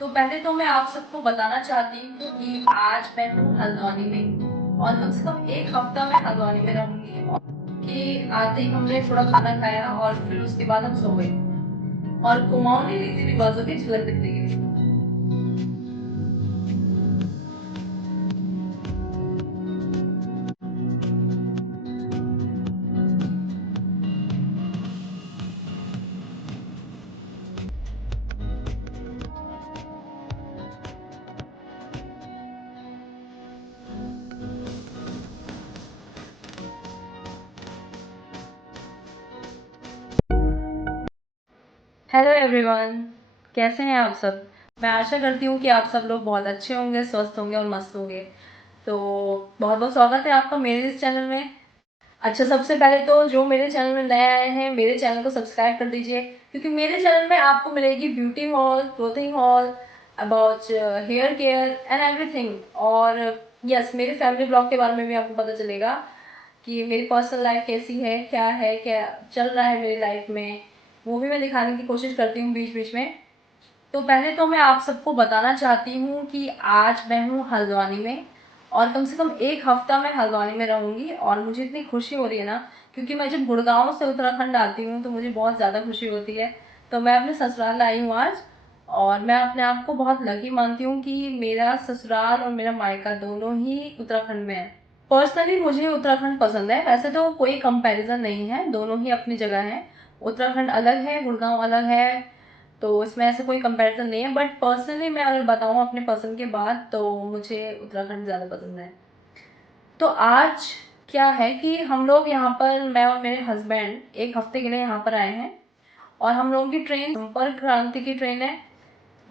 तो पहले तो मैं आप सबको बताना चाहती हूँ कि आज मैं हूँ हल्द्वानी में और कम से कम 1 हफ्ता मैं हल्द्वानी में रहूँगी। कि आते ही हमने थोड़ा खाना खाया और फिर उसके बाद हम सो गए और कुमाऊनी रीति रिवाजों की झलक दिखने के लिए। हेलो एवरीवन, कैसे हैं आप सब? मैं आशा करती हूँ कि आप सब लोग बहुत अच्छे होंगे, स्वस्थ होंगे और मस्त होंगे। तो बहुत बहुत स्वागत है आपका मेरे इस चैनल में। अच्छा, सबसे पहले तो जो मेरे चैनल में नए आए हैं, मेरे चैनल को सब्सक्राइब कर दीजिए, क्योंकि मेरे चैनल में आपको मिलेगी beauty haul, clothing haul, about hair care and everything. और यस, मेरे फैमिली ब्लॉग के बारे में भी आपको पता चलेगा कि मेरी पर्सनल लाइफ कैसी है, क्या चल रहा है मेरी लाइफ में, वो भी मैं दिखाने की कोशिश करती हूँ बीच बीच में। तो पहले तो मैं आप सबको बताना चाहती हूँ कि आज मैं हूँ हल्द्वानी में और कम से कम 1 हफ्ता मैं हल्द्वानी में रहूँगी और मुझे इतनी खुशी हो रही है ना, क्योंकि मैं जब गुड़गांव से उत्तराखंड आती हूँ तो मुझे बहुत ज़्यादा खुशी होती है। तो मैं अपने ससुराल आई हूँ आज और मैं अपने आप को बहुत लकी मानती हूँ कि मेरा ससुराल और मेरा मायका दोनों ही उत्तराखंड में है। पर्सनली मुझे उत्तराखंड पसंद है, वैसे तो कोई कंपैरिजन नहीं है, दोनों ही अपनी जगह हैं। उत्तराखंड अलग है, गुड़गांव अलग है, तो इसमें ऐसा कोई कंपैरिजन नहीं है। बट पर्सनली मैं अगर बताऊँ अपने पसंद के बाद तो मुझे उत्तराखंड ज़्यादा पसंद है। तो आज क्या है कि हम लोग यहाँ पर, मैं और मेरे हस्बैंड 1 हफ्ते के लिए यहाँ पर आए हैं और हम लोगों की ट्रेन संपर्क क्रांति की ट्रेन है।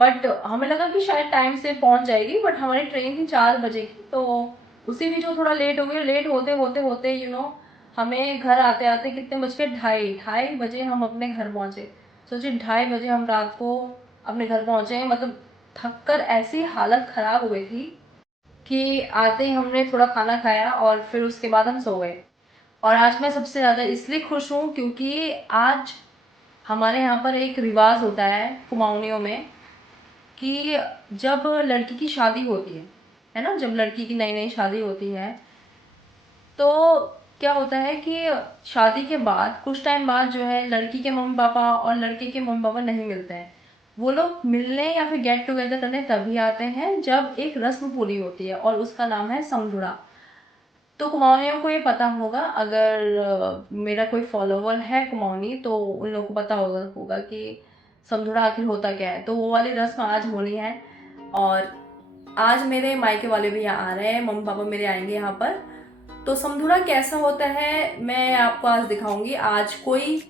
बट हमें लगा कि शायद टाइम से पहुँच जाएगी, बट हमारी ट्रेन थी 4 बजे की, तो उसी बीच वो थोड़ा लेट हो गई। लेट होते होते होते हमें घर आते आते कितने बज के, ढाई ढाई बजे हम अपने घर पहुँचे। सोचिए, 2:30 बजे हम रात को अपने घर पहुँचे। मतलब थक कर ऐसी हालत ख़राब हो गई थी कि आते ही हमने थोड़ा खाना खाया और फिर उसके बाद हम सो गए। और आज मैं सबसे ज़्यादा इसलिए खुश हूँ क्योंकि आज हमारे यहाँ पर एक रिवाज होता है कुमाऊनियों में कि जब लड़की की शादी होती है ना, जब लड़की की नई नई शादी होती है तो क्या होता है कि शादी के बाद कुछ टाइम बाद जो है लड़की के मम्मी पापा और लड़के के मम्मी पापा नहीं मिलते हैं। वो लोग मिलने या फिर गेट टुगेदर करने तभी आते हैं जब एक रस्म पूरी होती है और उसका नाम है समझुड़ा। तो कुमाऊनियों को ये पता होगा, अगर मेरा कोई फॉलोवर है कुमाऊनी तो उन लोगों को पता होगा कि समझुड़ा आखिर होता क्या है। तो वो वाली रस्म आज होनी है और आज मेरे मायके वाले भी यहाँ आ रहे हैं, मम्मी पापा मेरे आएंगे यहाँ पर। तो समझुड़ा कैसा होता है मैं आपको आज दिखाऊंगी। आज कोई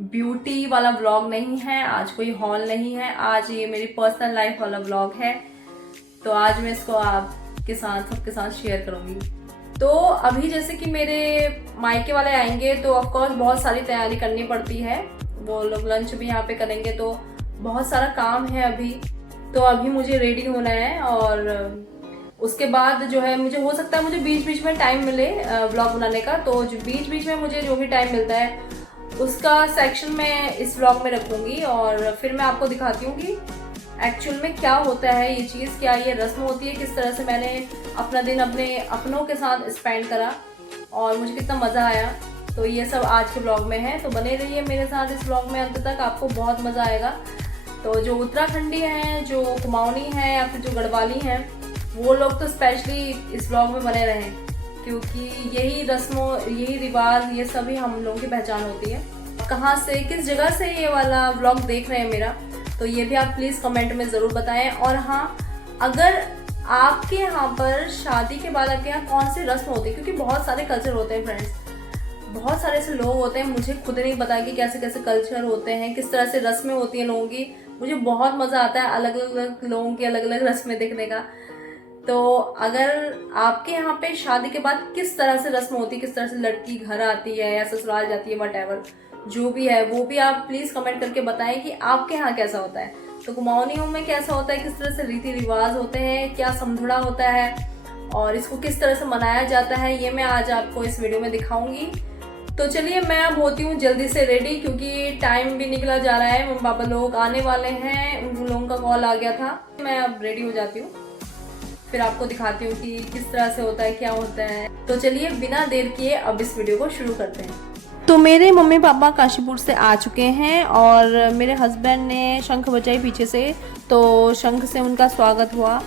ब्यूटी वाला व्लॉग नहीं है, आज कोई हॉल नहीं है, आज ये मेरी पर्सनल लाइफ वाला व्लॉग है। तो आज मैं इसको आपके साथ, सबके साथ शेयर करूंगी। तो अभी जैसे कि मेरे मायके वाले आएंगे तो ऑफ कोर्स बहुत सारी तैयारी करनी पड़ती है। वो लोग लंच भी यहाँ पे करेंगे तो बहुत सारा काम है अभी। तो अभी मुझे रेडी होना है और उसके बाद जो है, मुझे हो सकता है मुझे बीच बीच में टाइम मिले व्लॉग बनाने का। तो जो बीच बीच में मुझे जो भी टाइम मिलता है उसका सेक्शन मैं इस व्लॉग में रखूंगी और फिर मैं आपको दिखाती हूँ कि एक्चुअल में क्या होता है ये चीज़, क्या ये रस्म होती है, किस तरह से मैंने अपना दिन अपने अपनों के साथ स्पेंड करा और मुझे कितना मज़ा आया। तो ये सब आज के ब्लॉग में है, तो बने रहिए मेरे साथ इस ब्लॉग में अंत तक, आपको बहुत मज़ा आएगा। तो जो उत्तराखंडी हैं, जो कुमाऊनी हैं या फिर जो गढ़वाली हैं, वो लोग तो स्पेशली इस ब्लॉग में बने रहें, क्योंकि यही रस्मों, यही रिवाज, ये सभी हम लोगों की पहचान होती है। कहाँ से, किस जगह से ये वाला ब्लॉग देख रहे हैं मेरा, तो ये भी आप प्लीज़ कमेंट में ज़रूर बताएं। और हाँ, अगर आपके यहाँ पर शादी के बाद आपके यहाँ कौन सी रस्म होती है, क्योंकि बहुत सारे कल्चर होते हैं फ्रेंड्स, बहुत सारे ऐसे लोग होते हैं, मुझे खुद नहीं पता कि कैसे कैसे कल्चर होते हैं, किस तरह से रस्में होती हैं लोगों की। मुझे बहुत मज़ा आता है अलग अलग लोगों की अलग अलग रस्में देखने का। तो अगर आपके यहाँ पे शादी के बाद किस तरह से रस्म होती है, किस तरह से लड़की घर आती है या ससुराल जाती है, वट जो भी है वो भी आप प्लीज़ कमेंट करके बताएं कि आपके यहाँ कैसा होता है। तो कुमाऊनियों में कैसा होता है, किस तरह से रीति रिवाज होते हैं, क्या समझुड़ा होता है और इसको किस तरह से मनाया जाता है, ये मैं आज आपको इस वीडियो में दिखाऊंगी। तो चलिए मैं अब होती हूँ जल्दी से रेडी, क्योंकि टाइम भी निकला जा रहा है, मम्मी पापा लोग आने वाले हैं, उन लोगों का कॉल आ गया था। मैं अब रेडी हो जाती हूँ, फिर आपको दिखाती हूँ कि किस तरह से होता है, क्या होता है। तो चलिए बिना देर किए अब इस वीडियो को शुरू करते हैं। तो मेरे मम्मी पापा काशीपुर से आ चुके हैं और मेरे हस्बैंड ने शंख बजाई पीछे से, तो शंख से उनका स्वागत हुआ।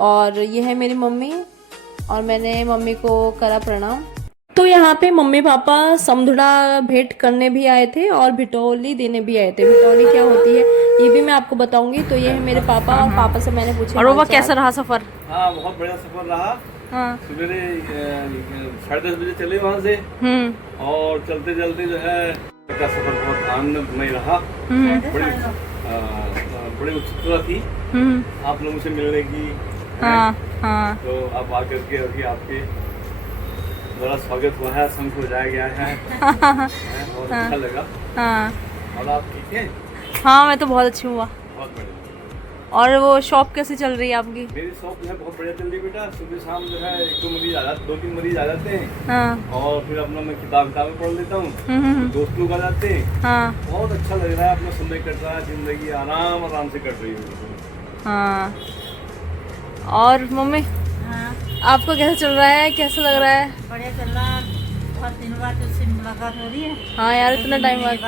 और ये है मेरी मम्मी और मैंने मम्मी को करा प्रणाम। तो यहाँ पे मम्मी पापा समधुड़ा भेंट करने भी आए थे और भिटौली देने भी आए थे। भिटौली क्या होती है ये भी मैं आपको बताऊंगी। तो ये है मेरे पापा और पापा से मैंने पूछा। और वो कैसा रहा सफर? हाँ, बहुत बढ़िया सफर रहा। हाँ, सवेरे 10:30 बजे चले वहाँ से और चलते चलते जो है का सफर बहुत आनंदमय रहा। बड़ी उत्सुकता थी आप लोगों से मिलने की। हाँ। तो अब आकर के अभी आपके बड़ा स्वागत हुआ है, शंख बजाया गया है। बहुत अच्छा लगा। और आप ठीक हैं? हाँ, मैं तो बहुत अच्छी हुआ। बहुत बढ़िया। और वो शॉप कैसी चल रही है आपकी? मेरी शॉप जो है बहुत बढ़िया चल रही है बेटा। सुबह शाम जो है 2-3 मरीज आ जाते हैं। हाँ। और फिर अपना मैं किताबें पढ़ लेता हूँ। दोस्त लोग आ जाते हैं। हाँ। बहुत अच्छा लग रहा है, अपना समय कट रहा है, जिंदगी आराम से कट रही है। हाँ। और मम्मी, हाँ, आपको कैसा चल रहा है, कैसा लग रहा है? बढ़िया चल रहा है। बहुत दिनों बाद तुझसे मुलाकात हो रही है। हाँ यार, इतना टाइम बाद।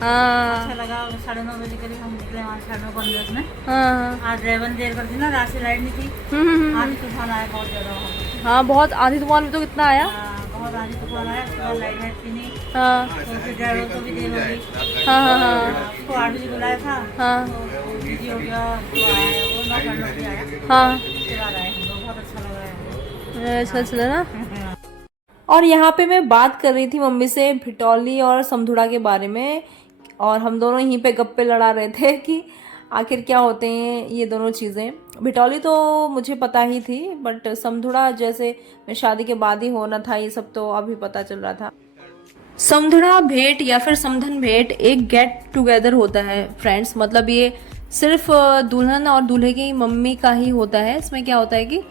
हाँ। अच्छा लगा। 9:30 बजे करीब हम निकले वहाँ 9:30 में। हाँ। आज ड्राइवर ने देर कर दी ना, रात से लाइट नहीं थी। आंधी तूफान आया बहुत ज्यादा वहाँ पे। हाँ, बहुत आंधी तूफान में तो कितना आया। हाँ, बहुत आंधी तूफान आया। सुबह लाइट थी नहीं। हाँ। तो फिर ड्राइवर को भी देर हो गई। हाँ। उसको 8 बजे बुलाया था। हाँ। तो बिजी हो गया तो आया वो 9:30 बजे आया। हाँ। उसके बाद आए हम लोग। बहुत अच्छा लग रहा है। अच्छा चला ना। और यहाँ पे मैं बात कर रही थी मम्मी से भिटौली और समधुड़ा के बारे में, और हम दोनों यहीं पे गप्पे लड़ा रहे थे कि आखिर क्या होते हैं ये दोनों चीज़ें। भिटौली तो मुझे पता ही थी, बट समधुड़ा जैसे मैं शादी के बाद ही होना था, ये सब तो अभी पता चल रहा था। समधुड़ा भेंट या फिर समधन भेंट एक गेट टुगेदर होता है फ्रेंड्स। मतलब ये सिर्फ दुल्हन और दूल्हे की मम्मी का ही होता है। इसमें क्या होता है कि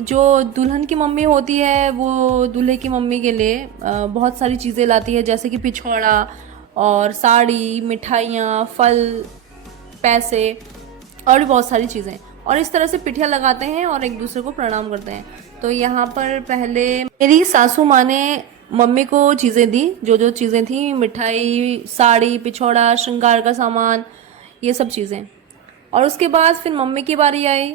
जो दुल्हन की मम्मी होती है वो दूल्हे की मम्मी के लिए बहुत सारी चीज़ें लाती है, जैसे कि पिछौड़ा और साड़ी, मिठाइयाँ, फल, पैसे और भी बहुत सारी चीज़ें। और इस तरह से पिठिया लगाते हैं और एक दूसरे को प्रणाम करते हैं। तो यहाँ पर पहले मेरी सासू माँ ने मम्मी को चीज़ें दी, जो चीज़ें थी, मिठाई, साड़ी, पिछौड़ा, श्रृंगार का सामान, ये सब चीज़ें। और उसके बाद फिर मम्मी की बारी आई,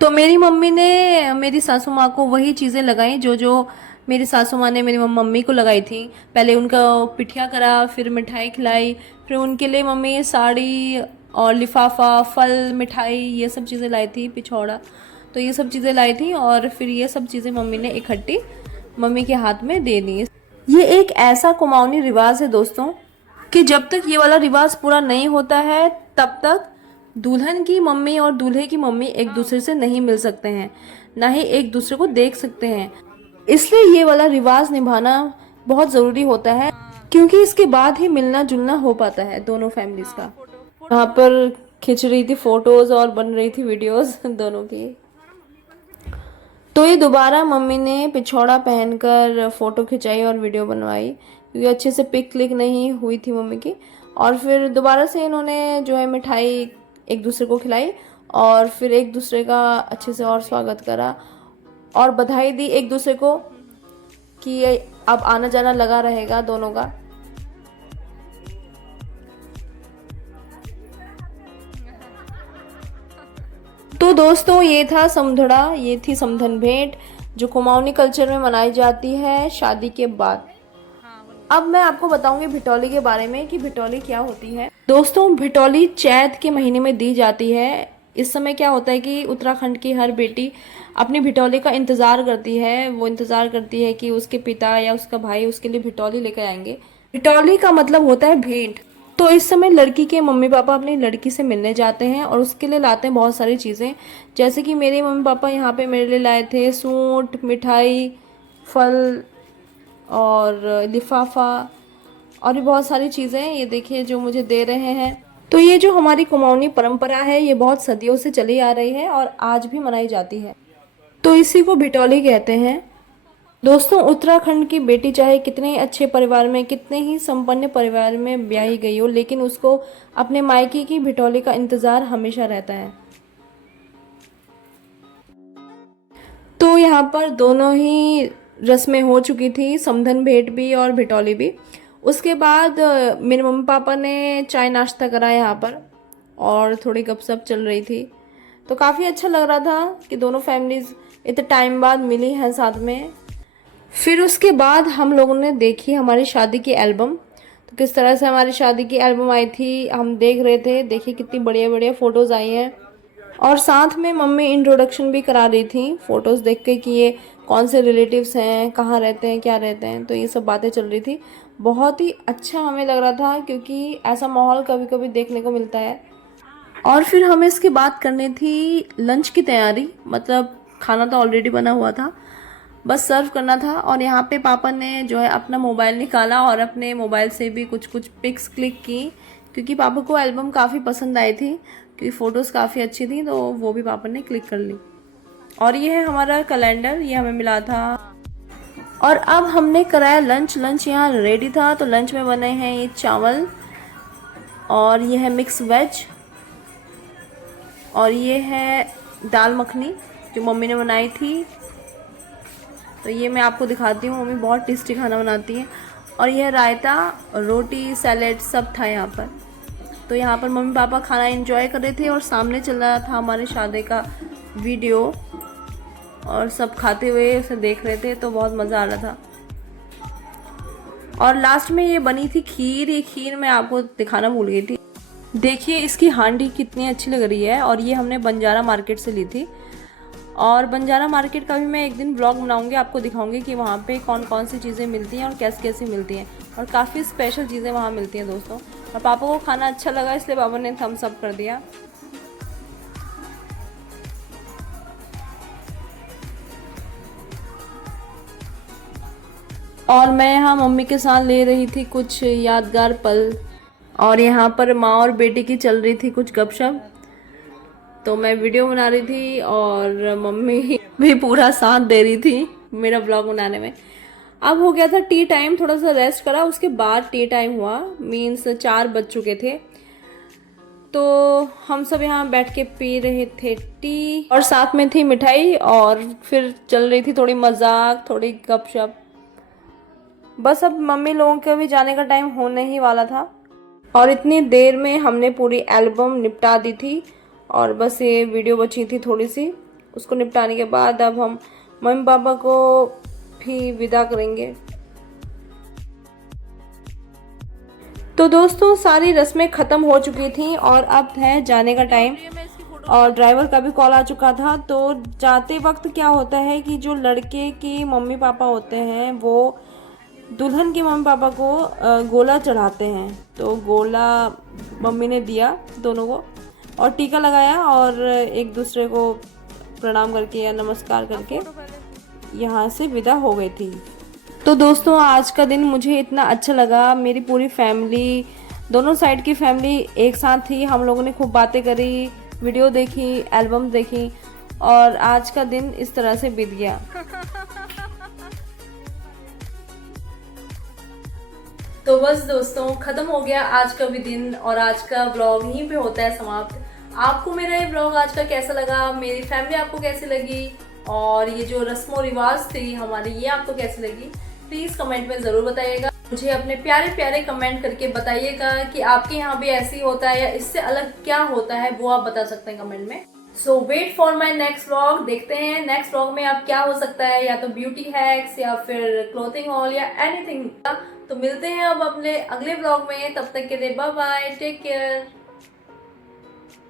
तो मेरी मम्मी ने मेरी सासू माँ को वही चीज़ें लगाई जो मेरी सासू माँ ने मेरी मम्मी को लगाई थी। पहले उनका पिठिया करा, फिर मिठाई खिलाई, फिर उनके लिए मम्मी साड़ी और लिफाफा, फल, मिठाई, ये सब चीज़ें लाई थी, पिछौड़ा, तो ये सब चीज़ें लाई थी। और फिर ये सब चीज़ें मम्मी ने इकट्ठी मम्मी के हाथ में दे दी। ये एक ऐसा कुमाऊनी रिवाज है दोस्तों कि जब तक ये वाला रिवाज पूरा नहीं होता है तब तक दुल्हन की मम्मी और दूल्हे की मम्मी एक दूसरे से नहीं मिल सकते हैं, ना ही एक दूसरे को देख सकते हैं। इसलिए ये वाला रिवाज निभाना बहुत ज़रूरी होता है, क्योंकि इसके बाद ही मिलना जुलना हो पाता है दोनों फैमिलीज का। यहाँ पर खिंच रही थी फोटोज और बन रही थी वीडियोस दोनों की। तो ये दोबारा मम्मी ने पिछौड़ा पहनकर फ़ोटो खिंचाई और वीडियो बनवाई, क्योंकि अच्छे से पिक क्लिक नहीं हुई थी मम्मी की। और फिर दोबारा से इन्होंने जो है मिठाई एक दूसरे को खिलाई और फिर एक दूसरे का अच्छे से और स्वागत करा और बधाई दी एक दूसरे को कि अब आना जाना लगा रहेगा दोनों का। तो दोस्तों ये था समधुड़ा, ये थी समधन भेंट जो कुमाऊनी कल्चर में मनाई जाती है शादी के बाद। अब मैं आपको बताऊंगी भिटौली के बारे में कि भिटौली क्या होती है। दोस्तों भिटौली चैत के महीने में दी जाती है। इस समय क्या होता है कि उत्तराखंड की हर बेटी अपनी भिटौली का इंतज़ार करती है। वो इंतज़ार करती है कि उसके पिता या उसका भाई उसके लिए भिटौली लेकर आएंगे। भिटौली का मतलब होता है भेंट। तो इस समय लड़की के मम्मी पापा अपनी लड़की से मिलने जाते हैं और उसके लिए लाते हैं बहुत सारी चीज़ें, जैसे कि मेरे मम्मी पापा यहाँ पे मेरे लिए लाए थे सूट, मिठाई, फल और लिफाफा और भी बहुत सारी चीज़ें। ये देखिए जो मुझे दे रहे हैं। तो ये जो हमारी कुमाऊनी परंपरा है ये बहुत सदियों से चली आ रही है और आज भी मनाई जाती है। तो इसी को भिटौली कहते हैं। दोस्तों, उत्तराखंड की बेटी चाहे कितने ही अच्छे परिवार में, कितने ही संपन्न परिवार में ब्याही गई हो, लेकिन उसको अपने मायके की भिटौली का इंतजार हमेशा रहता है। तो यहाँ पर दोनों ही रस्में हो चुकी थी, समधन भेंट भी और भिटौली भी। उसके बाद मेरे मम्मी पापा ने चाय नाश्ता करा यहाँ पर और थोड़ी गपशप चल रही थी। तो काफ़ी अच्छा लग रहा था कि दोनों फैमिलीज इतने टाइम बाद मिली हैं साथ में। फिर उसके बाद हम लोगों ने देखी हमारी शादी की एल्बम। तो किस तरह से हमारी शादी की एल्बम आई थी हम देख रहे थे। देखिए कितनी बढ़िया बढ़िया फ़ोटोज़ आई हैं और साथ में मम्मी इंट्रोडक्शन भी करा रही थी फ़ोटोज़ देख के कि ये कौन से रिलेटिव्स हैं, कहाँ रहते हैं, क्या रहते हैं। तो ये सब बातें चल रही थी। बहुत ही अच्छा हमें लग रहा था क्योंकि ऐसा माहौल कभी कभी देखने को मिलता है। और फिर हमें इसके बाद करनी थी लंच की तैयारी। मतलब खाना तो ऑलरेडी बना हुआ था, बस सर्व करना था। और यहाँ पे पापा ने जो है अपना मोबाइल निकाला और अपने मोबाइल से भी कुछ कुछ पिक्स क्लिक की क्योंकि पापा को एल्बम काफ़ी पसंद आई थी, क्योंकि फ़ोटोज़ काफ़ी अच्छी थी, तो वो भी पापा ने क्लिक कर ली। और ये है हमारा कैलेंडर, ये हमें मिला था। और अब हमने कराया लंच। लंच यहाँ रेडी था। तो लंच में बने हैं ये चावल और ये है मिक्स वेज और ये है दाल मखनी जो मम्मी ने बनाई थी। तो ये मैं आपको दिखाती हूँ, मम्मी बहुत टेस्टी खाना बनाती है। और यह रायता, रोटी, सैलेड सब था यहाँ पर। तो यहाँ पर मम्मी पापा खाना एंजॉय कर रहे थे और सामने चल रहा था हमारे शादी का वीडियो और सब खाते हुए उसे देख रहे थे। तो बहुत मज़ा आ रहा था। और लास्ट में ये बनी थी खीर। ये खीर मैं आपको दिखाना भूल गई थी। देखिए इसकी हांडी कितनी अच्छी लग रही है। और ये हमने बंजारा मार्केट से ली थी। और बंजारा मार्केट का भी मैं एक दिन ब्लॉग बनाऊंगी, आपको दिखाऊंगी कि वहाँ पे कौन कौन सी चीज़ें मिलती हैं और कैसे कैसे मिलती हैं। और काफ़ी स्पेशल चीज़ें वहाँ मिलती हैं दोस्तों। और पापा को खाना अच्छा लगा इसलिए पापा ने थम्स अप कर दिया। और मैं यहाँ मम्मी के साथ ले रही थी कुछ यादगार पल। और यहाँ पर माँ और बेटी की चल रही थी कुछ गपशप। तो मैं वीडियो बना रही थी और मम्मी भी पूरा साथ दे रही थी मेरा ब्लॉग बनाने में। अब हो गया था टी टाइम, थोड़ा सा रेस्ट करा, उसके बाद टी टाइम हुआ। मीन्स 4 बज चुके थे। तो हम सब यहाँ बैठ के पी रहे थे टी और साथ में थी मिठाई और फिर चल रही थी थोड़ी मजाक, थोड़ी गपशप। बस अब मम्मी लोगों के भी जाने का टाइम होने ही वाला था और इतनी देर में हमने पूरी एल्बम निपटा दी थी। और बस ये वीडियो बची थी थोड़ी सी, उसको निपटाने के बाद अब हम मम्मी पापा को भी विदा करेंगे। तो दोस्तों सारी रस्में ख़त्म हो चुकी थी और अब है जाने का टाइम। और ड्राइवर का भी कॉल आ चुका था। तो जाते वक्त क्या होता है कि जो लड़के के मम्मी पापा होते हैं वो दुल्हन के मम्मी पापा को गोला चढ़ाते हैं। तो गोला मम्मी ने दिया दोनों को और टीका लगाया और एक दूसरे को प्रणाम करके या नमस्कार करके यहाँ से विदा हो गई थी। तो दोस्तों आज का दिन मुझे इतना अच्छा लगा। मेरी पूरी फैमिली, दोनों साइड की फैमिली एक साथ थी। हम लोगों ने खूब बातें करी, वीडियो देखी, एल्बम देखी और आज का दिन इस तरह से बीत गया। तो बस दोस्तों खत्म हो गया आज का भी दिन और आज का ब्लॉग यहीं पे होता है समाप्त। आपको मेरा ये ब्लॉग आज का कैसा लगा, मेरी फैमिली आपको कैसी लगी और ये जो रस्मों रिवाज थी हमारी ये आपको कैसी लगी, प्लीज़ कमेंट में ज़रूर बताइएगा। मुझे अपने प्यारे प्यारे कमेंट करके बताइएगा कि आपके यहाँ भी ऐसे ही होता है या इससे अलग क्या होता है, वो आप बता सकते हैं कमेंट में। So wait for my next vlog. देखते हैं नेक्स्ट व्लॉग में अब क्या हो सकता है, या तो ब्यूटी हैक्स या फिर क्लोथिंग हॉल या एनीथिंग। तो मिलते हैं अब अपने अगले व्लॉग में, तब तक के लिए बाय बाय, टेक केयर।